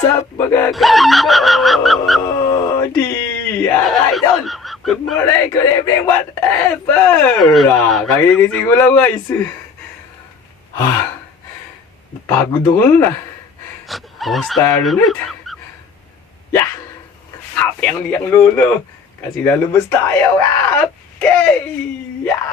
What's up mga kalodi? Idol! Good morning, good evening, whatever! Kagigising ko lang guys. Pagod ako nun Kumusta ulit? Yeah! Happy ang liyang lolo. Kasi lalabas tayo. Okay! Yeah!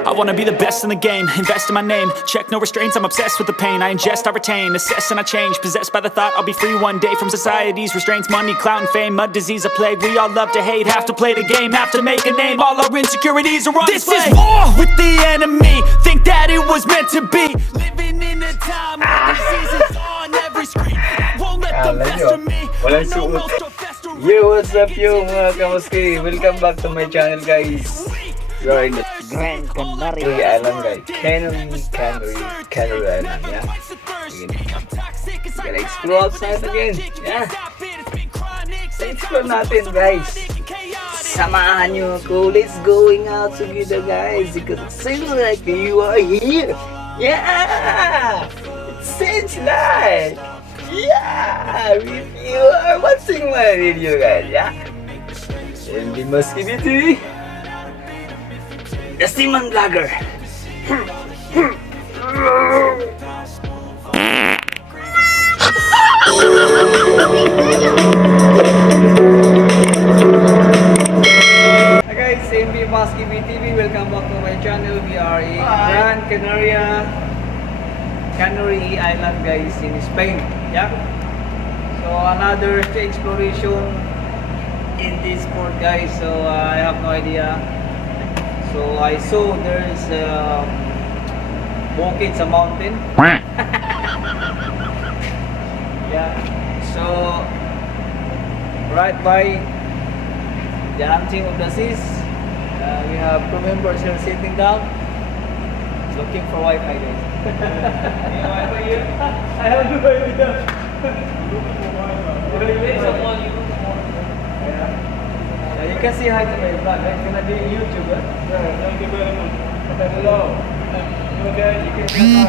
I wanna be the best in the game, invest in my name. Check no restraints, I'm obsessed with the pain. I ingest, I retain, assess and I change. Possessed by the thought I'll be free one day from society's restraints. Money, clout and fame, mud, disease, a plague. We all love to hate, have to play the game, have to make a name. All our insecurities are on display. This is war with the enemy, think that it was meant to be. Living in a time where disease is on every screen. Won't let them fester me. Yo, what's up yo mga kamuski? Welcome back to my channel guys. We are in the Gran Canaria Island guys. Canary Island, yeah. We're gonna explore outside again, yeah. Explore natin guys. Samahan nyo ako. Let's going out together guys. Because it seems like you are here. Yeah! It seems like, yeah! If you are watching my video guys, yeah. And we must give it to you. The Seaman Vlogger. Hi guys, MB Maski TV. Welcome back to my channel. We are in Gran Canaria, Canary Island guys, in Spain. Yeah. So another exploration in this port guys. So I have no idea. So I saw there's bukid sa mountain. Yeah. So right by the hunting of the seas, we have crew members here sitting down, looking for Wi-Fi guys. You have Wi-Fi here? I have no idea. Looking for Wi-Fi. You can say hi to my vlog. I'm gonna be on YouTube. Thank you very much. Hello. Okay, you can see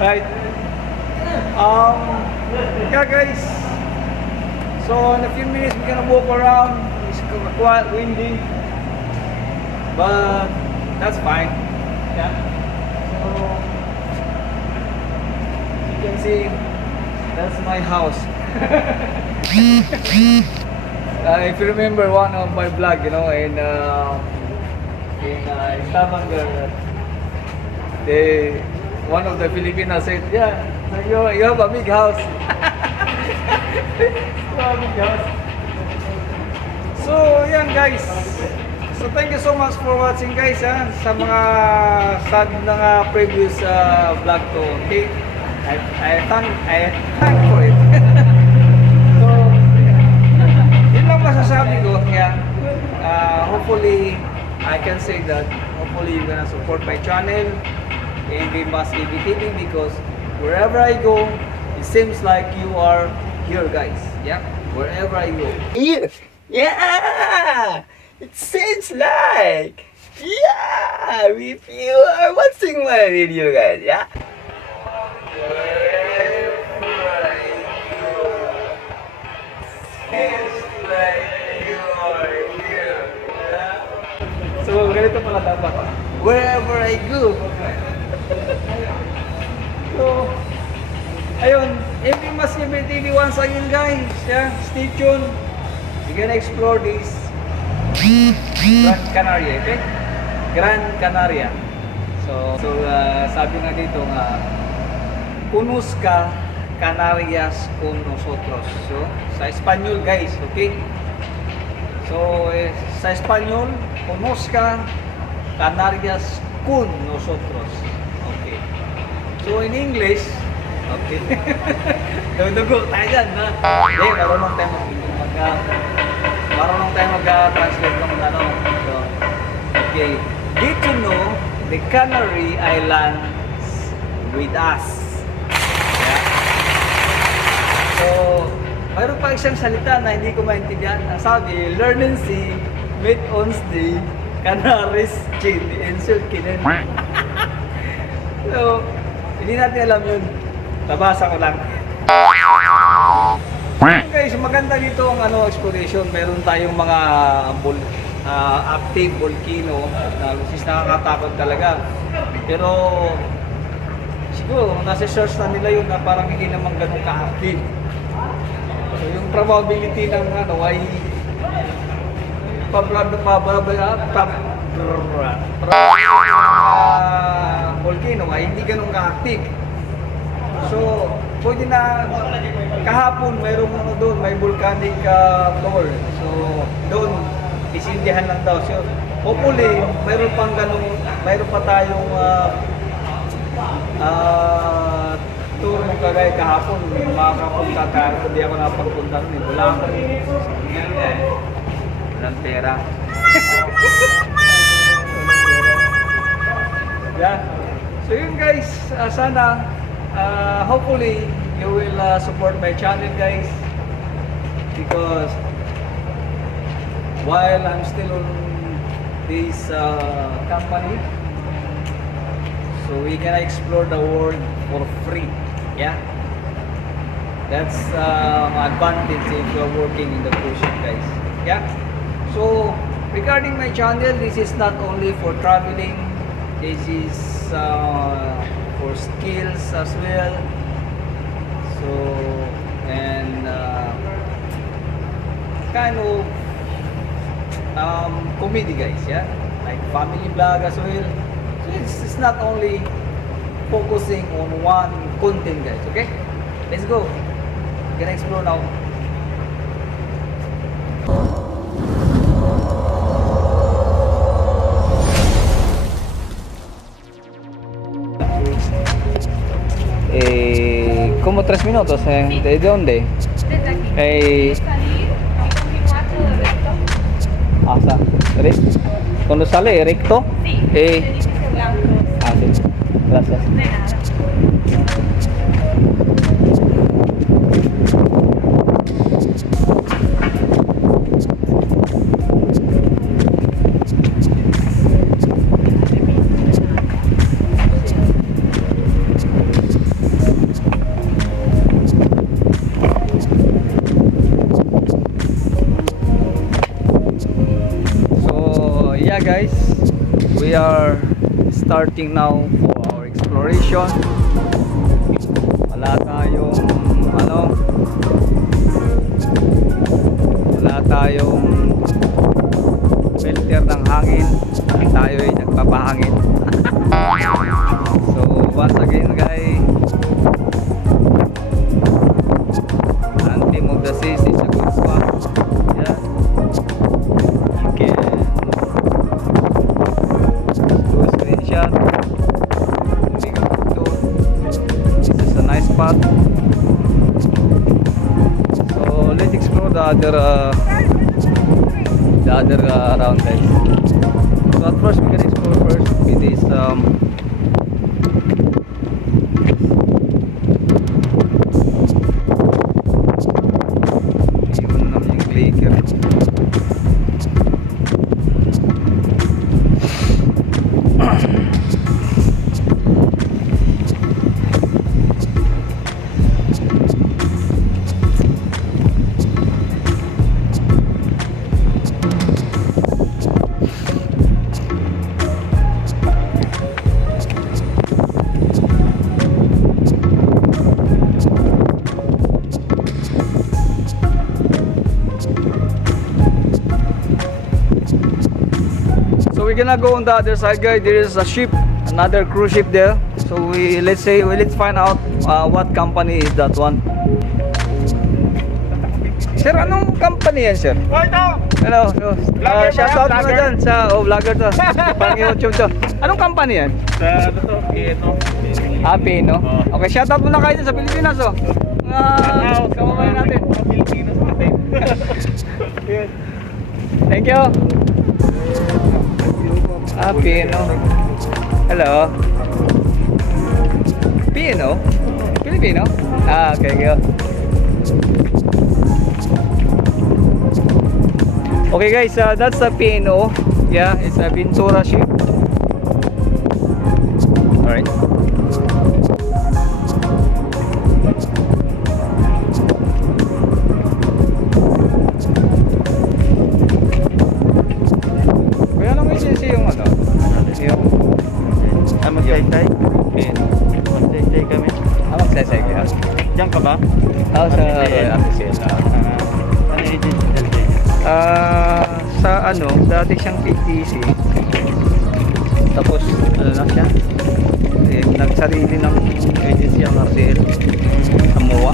right. Yeah guys. So in a few minutes we're gonna walk around. It's quite windy, but that's fine. Yeah. So you can see that's my house. If you remember one of my vlog, you know, in Stavanger, one of the Filipinos said, "Yeah, you have a big house." You have a big house. So, yan guys. So, thank you so much for watching guys, sa mga sad na previous vlog ko. Okay, I thank for it. Masasabi ko, yeah, hopefully I can say that hopefully you're gonna support my channel and we must give TV because wherever I go it seems like you are here guys. Yeah, wherever I go here. Yeah, it seems like, yeah, if you are watching my video guys. Yeah, so, ganito pala dapat. Wherever I go. So, ayun. MB Maski TV once again guys. Yeah, stay tuned. We're gonna explore this Gran Canaria, okay? Gran Canaria. So sabi nga dito nga, unos ka Canarias con nosotros. So, sa Espanyol guys, okay? So, sa Espanyol, conozca Canarias con nosotros. Okay. So, in English, okay. Dugo tayo dyan, ha? Okay, marunong tayo mag-translate ng ano. So, okay. Get to know the Canary Islands with us. Yeah. So, mayroon pa isang salita na hindi ko maintindihan. Ang sabi, learn and see, meet on stay, Canaries, chin, insert, kinin. So, hindi natin alam yun. Nabasa ko lang. Guys, maganda dito ang exploration. Meron tayong mga active volcano na nakakatakot talaga. Pero siguro nasa search na nila yun na parang hindi naman ganun ka-active. So yung probability ng ay volcano ay hindi ganun ka-active. So pwede na kahapon mayroong doon, may volcanic floor. So doon isindihan lang daw. So hopefully mayroon pang ganung, mayroon pa tayong tour ng kagaya kahapon. Makakapunta tayo, hindi ako napagpunta rin. Wala akong walang pera. Yeah. So yun guys, sana hopefully you will support my channel guys, because while I'm still on this company, so we can explore the world for free. Yeah, that's advantage if you're working in the cruise ship guys. Yeah, so regarding my channel, this is not only for traveling, this is for skills as well. So and kind of comedy guys, yeah, like family vlog as well. So it's not only focusing on one content guys. Okay, let's go. We're gonna explore now. Como 3 minutos, ¿de dónde? Desde aquí. Salir y continuar todo recto. Hasta, cuando sale recto. Sí, edificio blanco. Sí, gracias. De nada. Yeah guys, we are starting now for our exploration. Wala tayong filter ng hangin, tayo ay nagpapahangin. So once again guys, Anthem of the Seas is a good spot. Yeah, you can do a screenshot. This is a nice spot. So let's explore the other round guys. So at first we can explore first with this yun naman yung glacier. So we're gonna go on the other side guys. There is a ship, another cruise ship there. So let's find out what company is that one. Sir, anong company yan sir? Oh, ito! Hello. Shout out mo Vlogger. dyan sa vlogger to. Parang YouTube to. Anong company yan? Sa ano to? Ito. Happy, no? Okay, shout out muna kayo dyan sa Pilipinas, oh. Kababayan natin. Sa Pilipinas natin. Thank you. Happy, no? Hello. Pino? Filipino? Okay, go. Okay guys, that's the PNO. Yeah, it's a Ventura ship. Alright. Kaya lang agency yung ano? Yung Magsaysay? PNO. Magsaysay kami. Magsasay kaya? Diyan ka ba? Sa official. Ano agency dyan? Sa ano, dati siyang PTC. Tapos ano na siya? Nagsarili ng agency ang RCL. Samoa.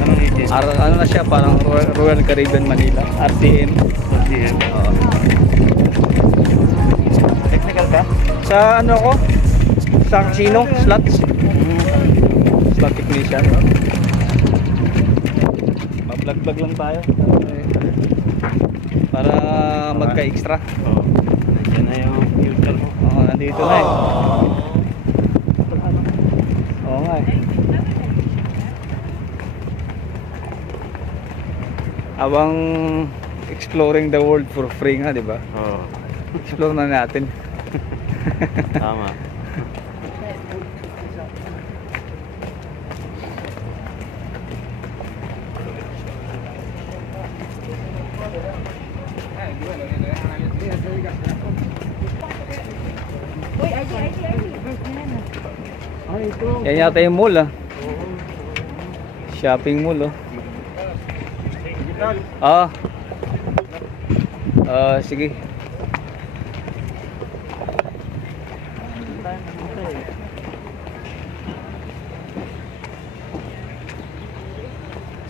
Anong agency? Ano na siya, parang Royal Caribbean Manila, RCM. RCM. Technical ka? Sa ano ko? Sa casino, slots. Slot technician. Mag-vlog lang tayo. Para magka-extra. Oo. Nandiyan na yung future mo. Oo, nandito na eh. Oo nga eh. Habang exploring the world for free nga, di ba? Oo. Explore na natin. Tama. Yan yata yung mall ah. Shopping mall oh. Sige.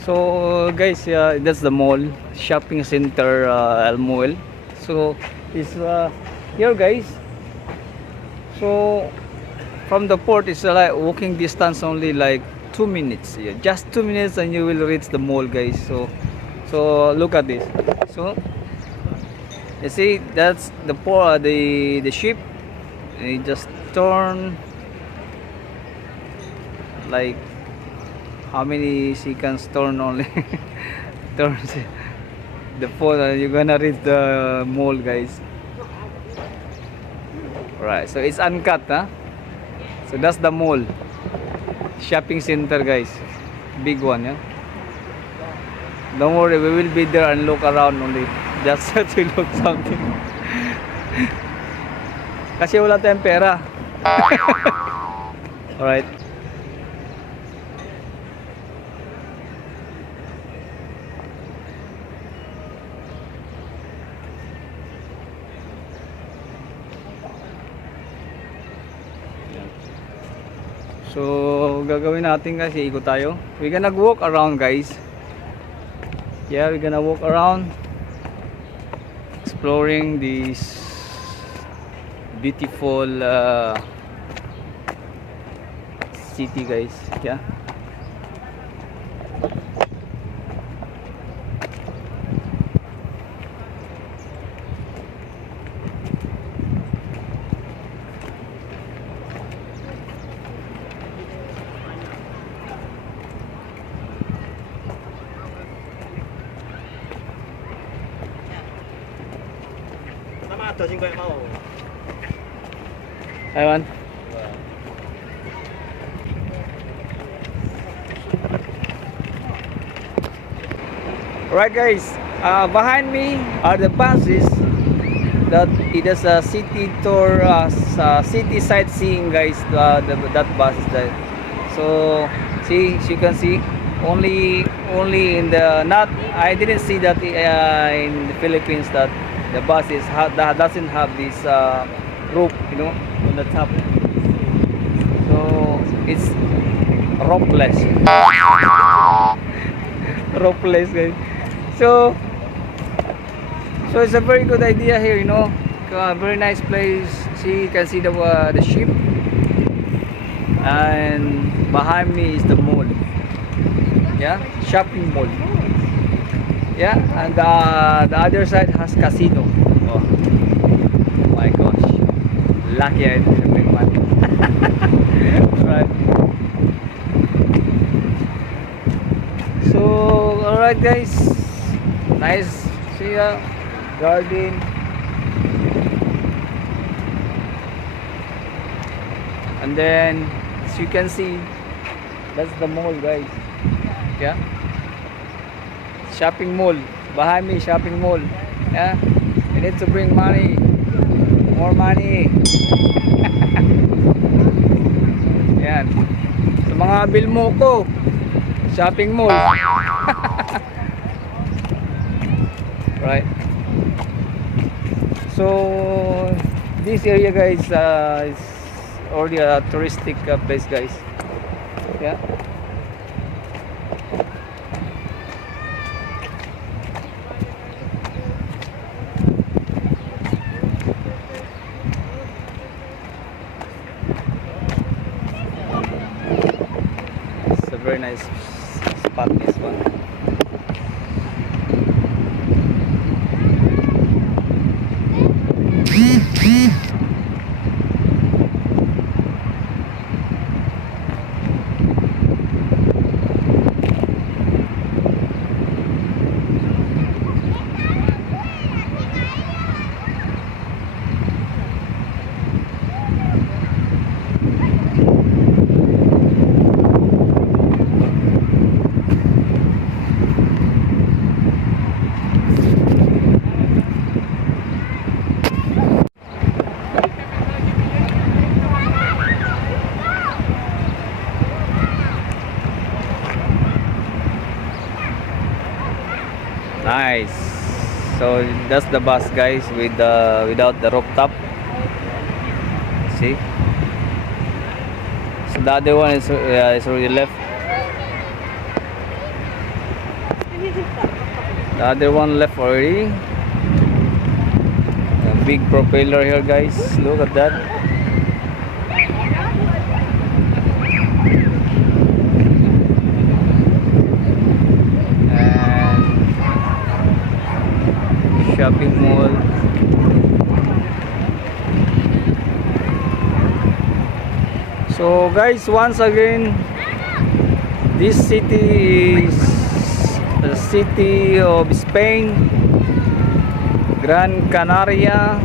So guys, that's the mall, shopping center, Mall. So it's here guys. So from the port it's like walking distance only like 2 minutes. Yeah, just 2 minutes and you will reach the mall guys. So look at this. So you see that's the port, the ship. And it just turn like how many seconds turn only. Turns the port and you're gonna reach the mall guys. Right, so it's uncut huh? So that's the mall, shopping center guys, big one yeah. Don't worry, we will be there and look around only, just to look something. Kasi wala tayong pera. Alright. So gagawin natin kasi ikot tayo. We're gonna walk around guys. Yeah, we're gonna walk around exploring this beautiful city guys. Yeah. Ewan. Right guys, behind me are the buses that it is a city tour, city sightseeing guys. That bus is there. So see, as you can see, only in the not. I didn't see that in the Philippines that the bus is that doesn't have this rope, you know, on the top. So it's ropeless. Ropeless guys. So it's a very good idea here, you know. Very nice place. See, you can see the ship, and behind me is the mall. Yeah, shopping mall. Yeah, and the other side has casino. Oh my gosh, lucky I didn't make money. Right. So outside, guys. Nice. See garden. And then, as you can see, that's the mall, guys. Yeah. Shopping mall. Behind me, shopping mall. Yeah. You need to bring money. More money. Yan. Sa mga bill mo ko. Shopping mall. Right. So this area, guys, is already a touristic place, guys. Yeah. It's a very nice spot, this one. Nice. So that's the bus, guys, with without the rooftop. See? So the other one is already left. The other one left already. A big propeller here, guys. Look at that. Shopping mall. So guys, once again, this city is the city of Spain, Gran Canaria,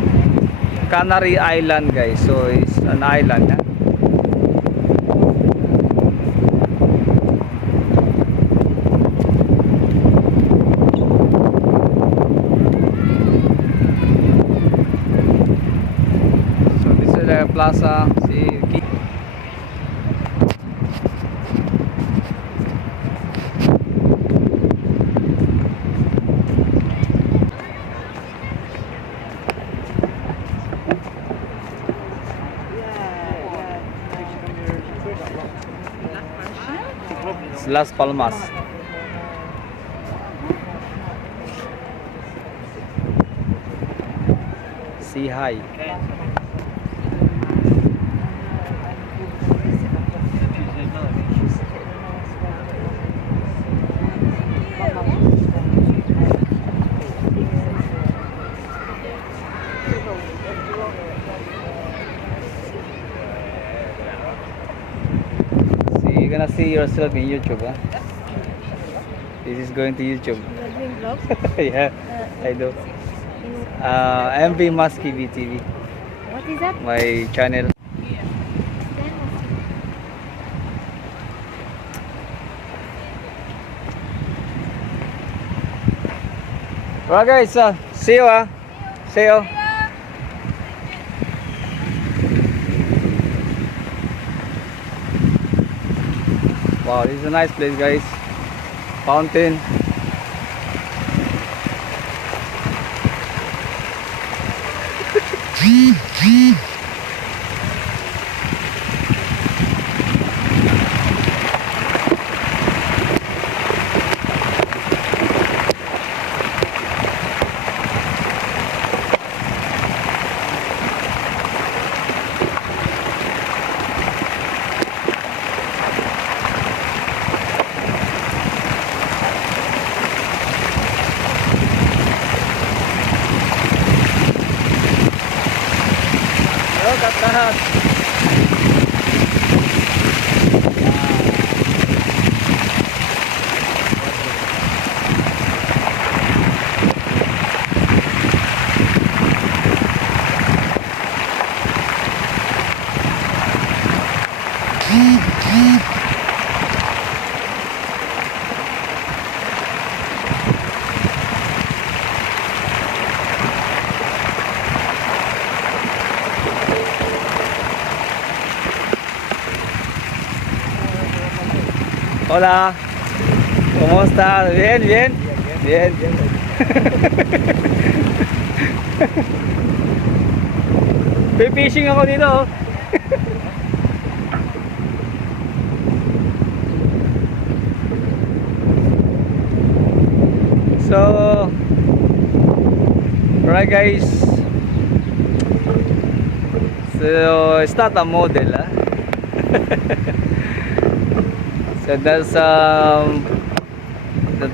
Canary Island, guys. So it's an island, huh? Plaza, see, it's Las Palmas. Say hi. You're gonna see yourself in YouTube, huh? This is going to YouTube. You're doing vlogs? Yeah, I do. MV Musky TV, What is that? my channel. Alright, guys, see you, see you. Wow, this is a nice place, guys. Fountain. Hola. ¿Cómo estás? Bien, bien. Bien. Fishing ako dito. Oh. So, alright guys. So, it's not a model, huh? So that's the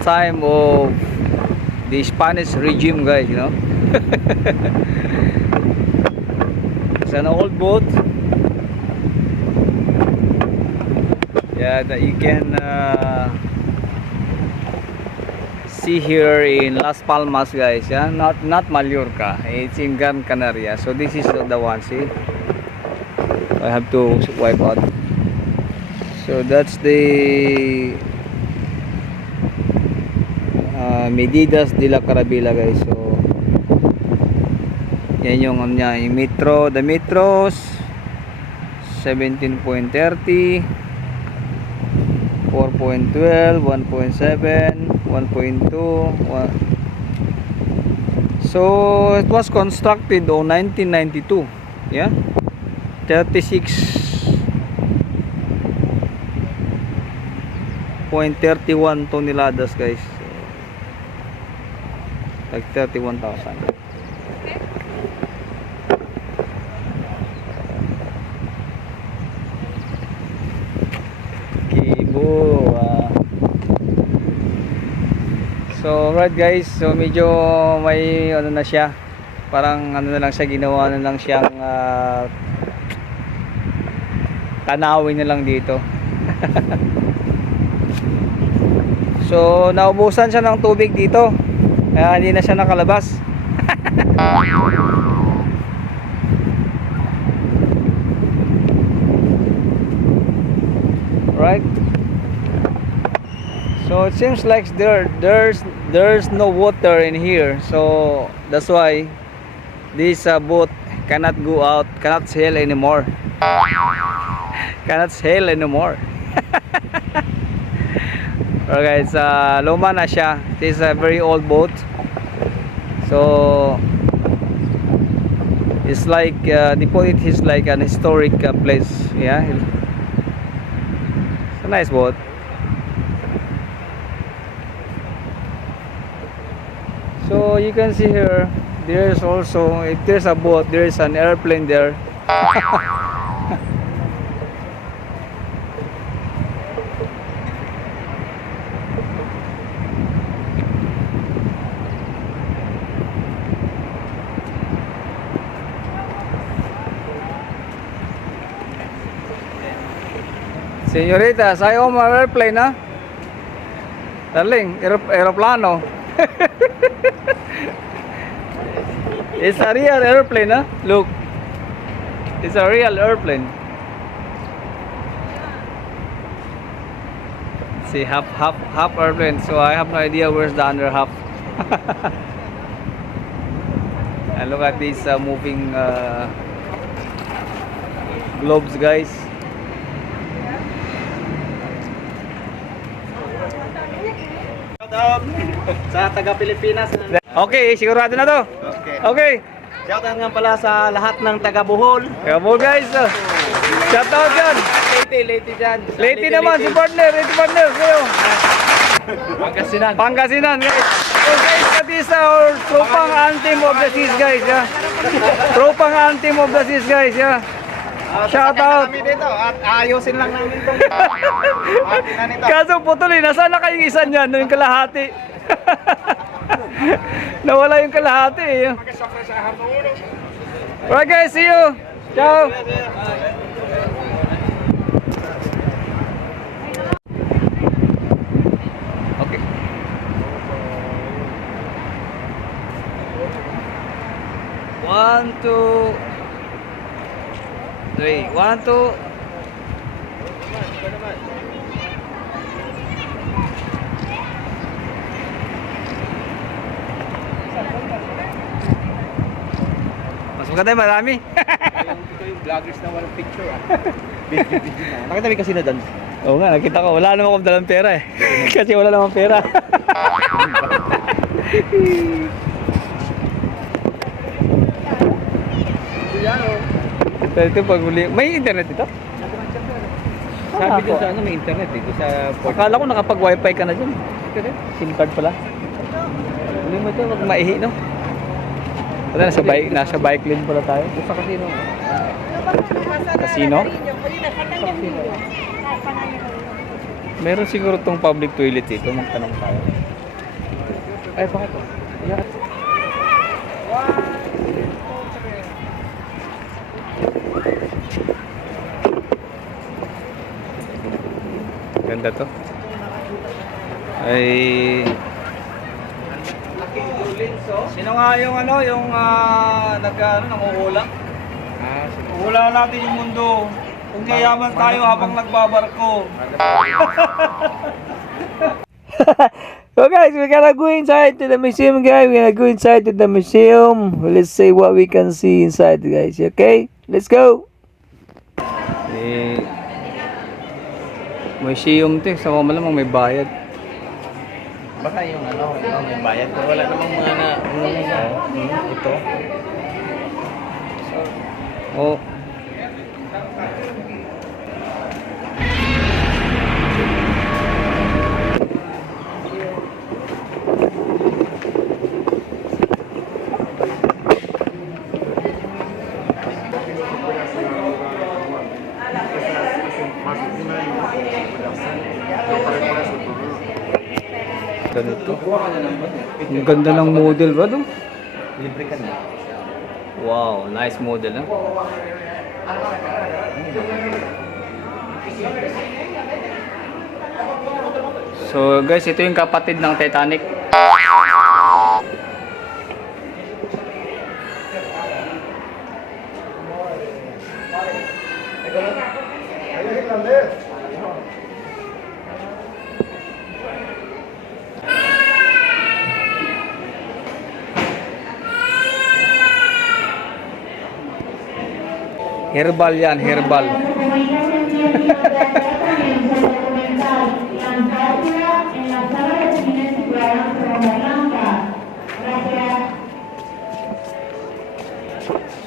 time of the Spanish regime, guys, you know. It's an old boat, yeah, that you can see here in Las Palmas, guys. Yeah, not Mallorca. It's in Gran Canaria. So this is the one. See, I have to wipe out. So that's the Medidas de la Carabela, guys. So yan yung niya, yung metro, the metros 17.30, 4.12, 1.7, 1.2. So it was constructed on 1992. Yeah, 36.31 toneladas, guys. Like 31,000. So right guys, so medyo may ano na siya, parang ano na lang siya, ginawa na lang siyang tanawin na lang dito. So naubusan siya ng tubig dito, kaya hindi na siya nakalabas. Right. So it seems like there's no water in here, so that's why this boat cannot go out, cannot sail anymore. Cannot sail anymore. Alright, luma na siya. It is a very old boat. So it's like the point is like an historic place. Yeah, it's a nice boat. So you can see here, there's also, if there's a boat, there is an airplane there. Señorita, sayo mo airplane, ha? Darling, aeroplano. It's a real airplane, huh? Look, it's a real airplane. See, half airplane. So I have no idea where's the other half. And look at these moving globes, guys. Sa taga Pilipinas. Okay, sigurado na to. Okay. Okay. Shoutout nga pala sa lahat ng taga Bohol. Kaya mo guys. Shout out dyan. Lady dyan. Lady naman si partner. Lady partner. Kayo. Pangasinan guys. So guys, that is our tropang anthem of the seas, guys. Yeah. Tropang anthem of the seas, guys. Yeah. Shout out. Kami dito at ayusin lang namin itong Kaso putol eh, nasaan na kayong isa niyan, yung kalahati? Nawala yung kalahati eh. Alright guys, see you. Ciao. Okay. One, two, three. 1, 2. Mas maganda yung marami. Ito yung vloggers na walang picture ah. Video na. Nakita mo kasi na dance. Oo nga, nakita ko. Wala naman akong dalang pera eh. Kasi wala namang pera. Ito pag uli. May internet dito? Sabi din sa ano may internet dito sa Puerto. Akala ko nakapag wifi ka na dyan. SIM card pala. Uli mo ito, wag maihi no? Wala, nasa bike lane pala tayo. Sa casino. Casino? Meron siguro tong public toilet dito. Magtanong tayo. Ay, bakit po? Ganda to. Ay... Sino nga yung ano, yung nanguhula? Hula natin yung mundo. Kung yayaman tayo habang nagbabarko. So guys, we're gonna go inside to the museum, guys. We're gonna go inside to the museum. Let's see what we can see inside, guys. Okay? Let's go! Museum to, sa malamang may bayad. Baka yung ano, may bayad. Pero wala namang mga ito. Oh. Ganito. Ang ganda ng model ba ito? Libre ka na. Wow, nice model, huh? So guys, ito yung kapatid ng Titanic. Herbal yan, herbal.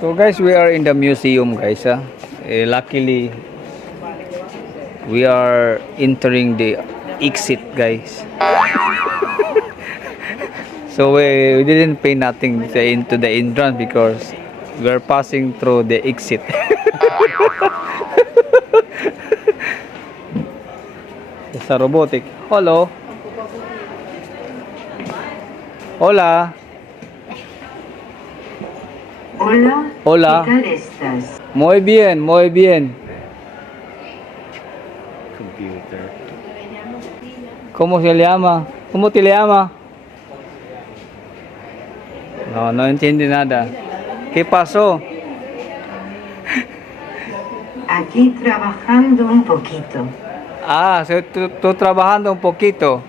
So guys, we are in the museum, guys. Luckily, we are entering the exit, guys. So we didn't pay nothing into the entrance because we are passing through the exit. Sa robotic. Hello. Hola. Hola. Hola. ¿Qué tal estás? Muy bien, muy bien. Computer. ¿Cómo se le llama? ¿Cómo te le llama? No, no entiende nada. ¿Qué pasó? Aquí trabajando un poquito. Ah, so tú trabajando un poquito.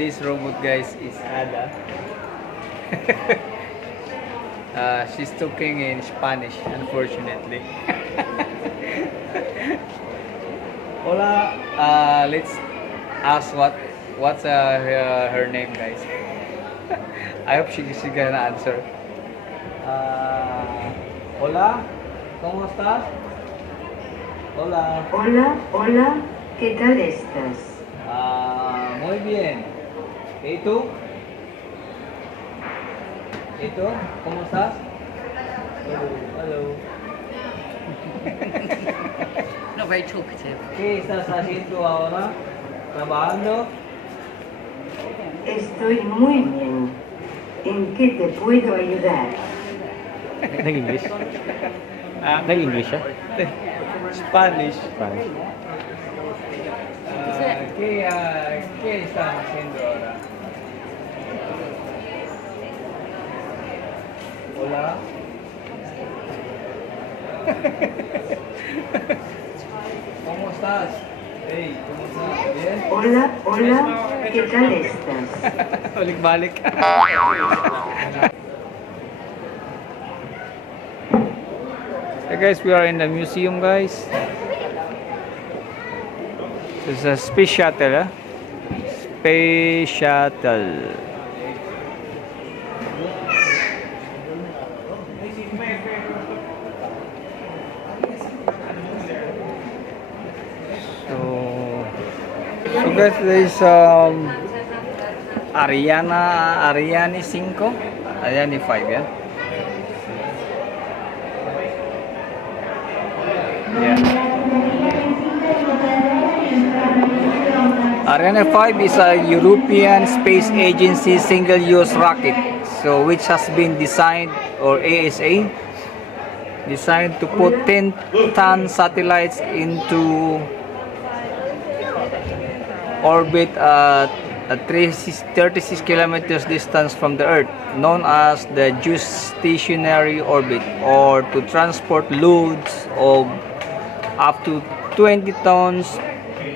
This robot, guys, is Ada. She's talking in Spanish, unfortunately. Hola. Let's ask what's her name, guys. I hope she's gonna answer. Hola. ¿Cómo estás? Hola. Hola, hola. ¿Qué tal estás? Muy bien. ¿Y tú? ¿Y tú? ¿Cómo estás? Hello. Not very talkative. ¿Qué estás haciendo ahora? ¿Trabajando? Estoy muy bien. ¿En qué te puedo ayudar? Nag-English? Nag-English siya? Spanish. ¿Qué estás haciendo ahora? Hola. ¿Cómo estás? estás? Hey, kumusta? Bien? Hola, hola, ¿qué tal estás? Balik-balik. Hey guys, we are in the museum, guys. It's a space shuttle, Space shuttle. So guys, there is Ariane 5, Ariane 5, yeah. Ariane 5 is a European Space Agency single-use rocket, so which has been designed, or ASA, designed to put 10-ton satellites into orbit at a 36 kilometers distance from the Earth, known as the geostationary orbit, or to transport loads of up to 20 tons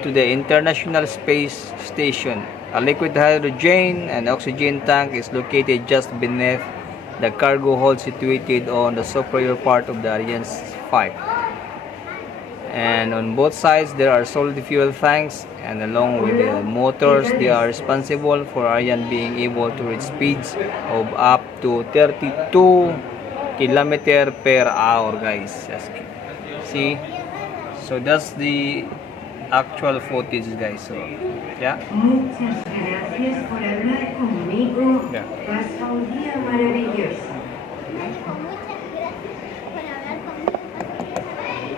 to the International Space Station. A liquid hydrogen and oxygen tank is located just beneath the cargo hold situated on the superior part of the Ariane 5. And on both sides there are solid fuel tanks, and along with the motors, they are responsible for Ariane being able to reach speeds of up to 32 km per hour, guys. See, so that's the actual footage, guys. So yeah. Muchas gracias por hablar conmigo. Yeah. Pasa un día maravilloso.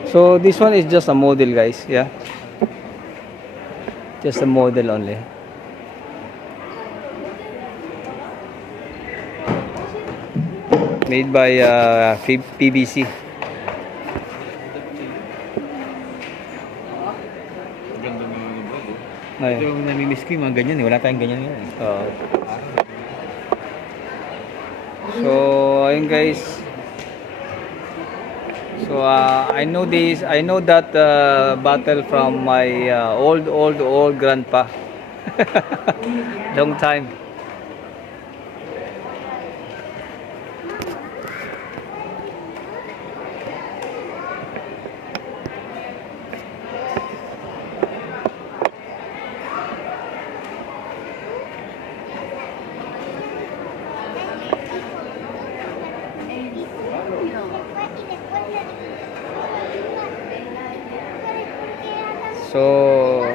So this one is just a model, guys. Yeah, just a model only. Made by PVC. Ay. Ito yung namimiss ko yung mga ganyan, wala tayong ganyan ngayon. So ayun, guys. So I know this. I know that battle from my old grandpa. Long time. So,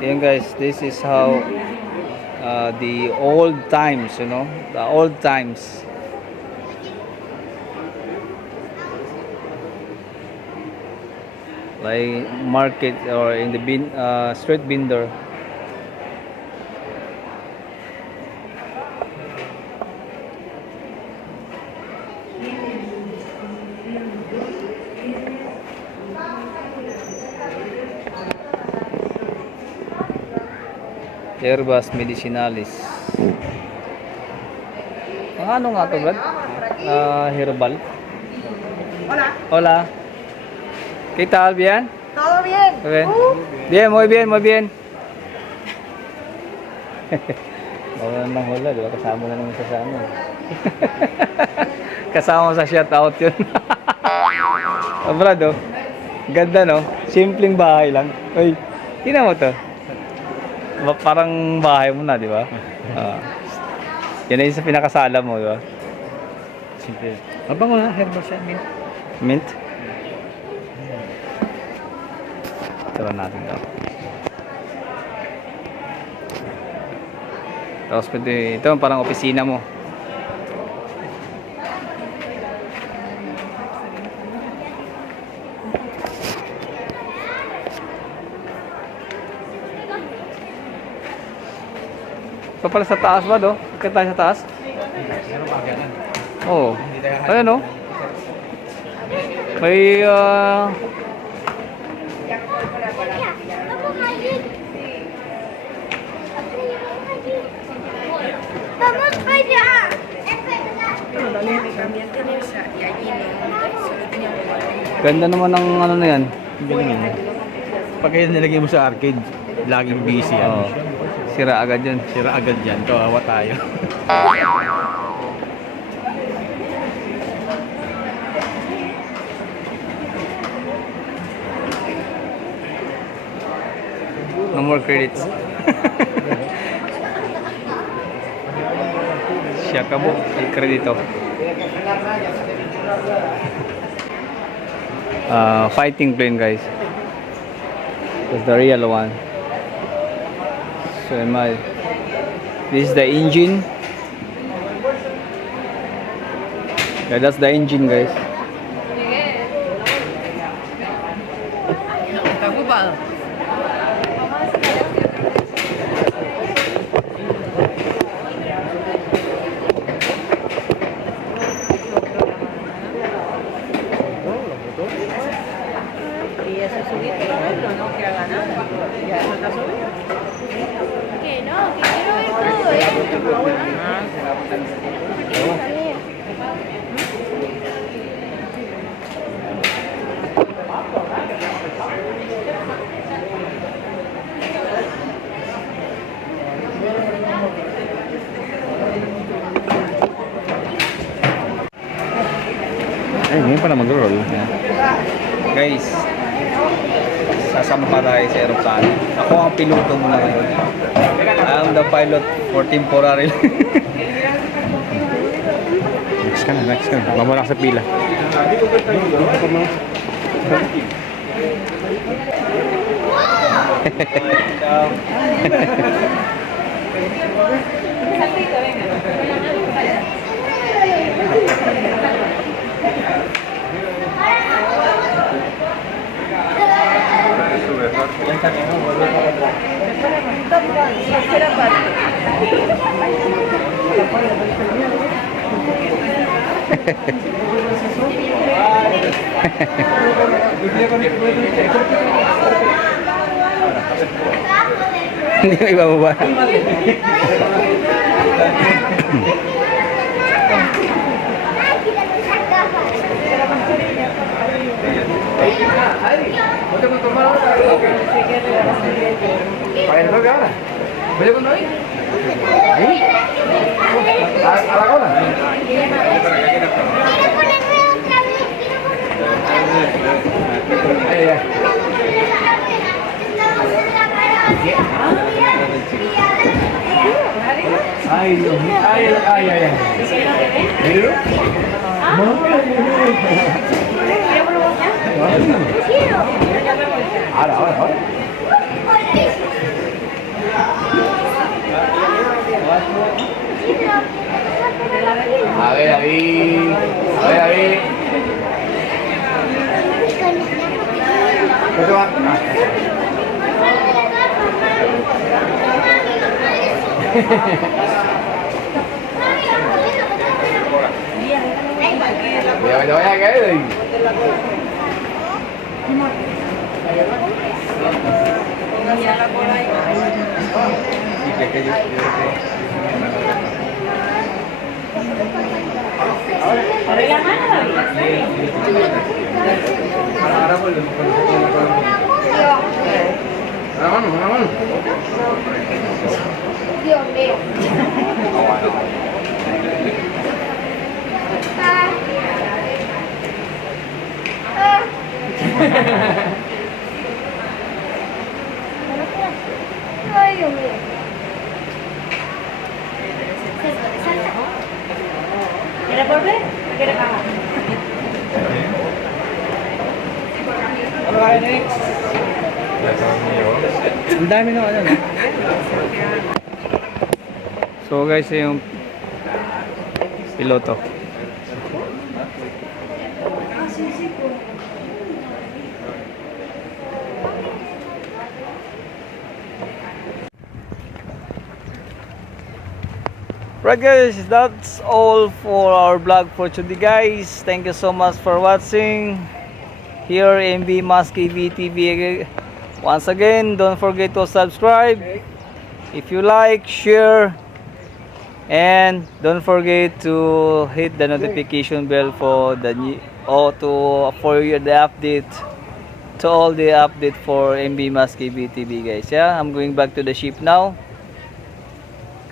yun guys, this is how the old times, you know, the old times. Like market or in the street vendor. Herbas medicinalis. Ang ano nga to, Brad? Herbal. Hola. Hola. ¿Qué tal? ¿Bien? ¿Todo bien? Bien. Bien, muy bien, muy bien. Wala nang hula, di ba? Kasama na naman sa ano. Kasama sa shoutout yun. Oh, Brad, oh. Ganda, no? Simpleng bahay lang. Uy, tingnan mo to. Parang bahay mo na, di ba? Yan na yung sa pinakasala mo, di ba? Simple. Abang nga, herbal siya, mint. Mint? Tara natin daw. Tapos pwede, ito parang opisina mo. Ito pala sa taas ba, do? Kita tayo sa taas? Meron pa ganun. Oo. Ayan, oh. May, Vamos allá. También tenés y allí no, solo teníamos ganda naman ng ano na yan. Ang galing yun. Pag kayo nilagay mo sa arcade, laging busy yan. Oo. Sira agad yun. Sira agad yan. Kawawa tayo. No more credits. Siya ka mo, kredito. Fighting plane, guys. That's the real one. So am I. This is the engine. Yeah, that's the engine, guys. Que no, que quiero ver todo esto. Ay, ngayon pala mag-roll. Guys, sasampa tayo sa aeroplano. Ako ang piloto muna ngayon. I am the pilot for temporary. Next ka na. Mamula ka sa pila. Hindi mo ibababa. Dios mío. Ay, Dios mío. ¿Quieres volver o quieres pagar? Ang dami na ano. So guys, yung piloto. Right guys, that's all for our vlog for today guys. Thank you so much for watching here in MV Maski VTV. Once again, don't forget to subscribe if you like, share, and don't forget to hit the notification bell for the new for the update to all the update for MB Maski BTB, guys. Yeah, I'm going back to the ship now.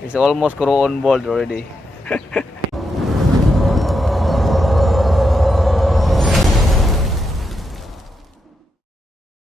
It's almost crew on board already.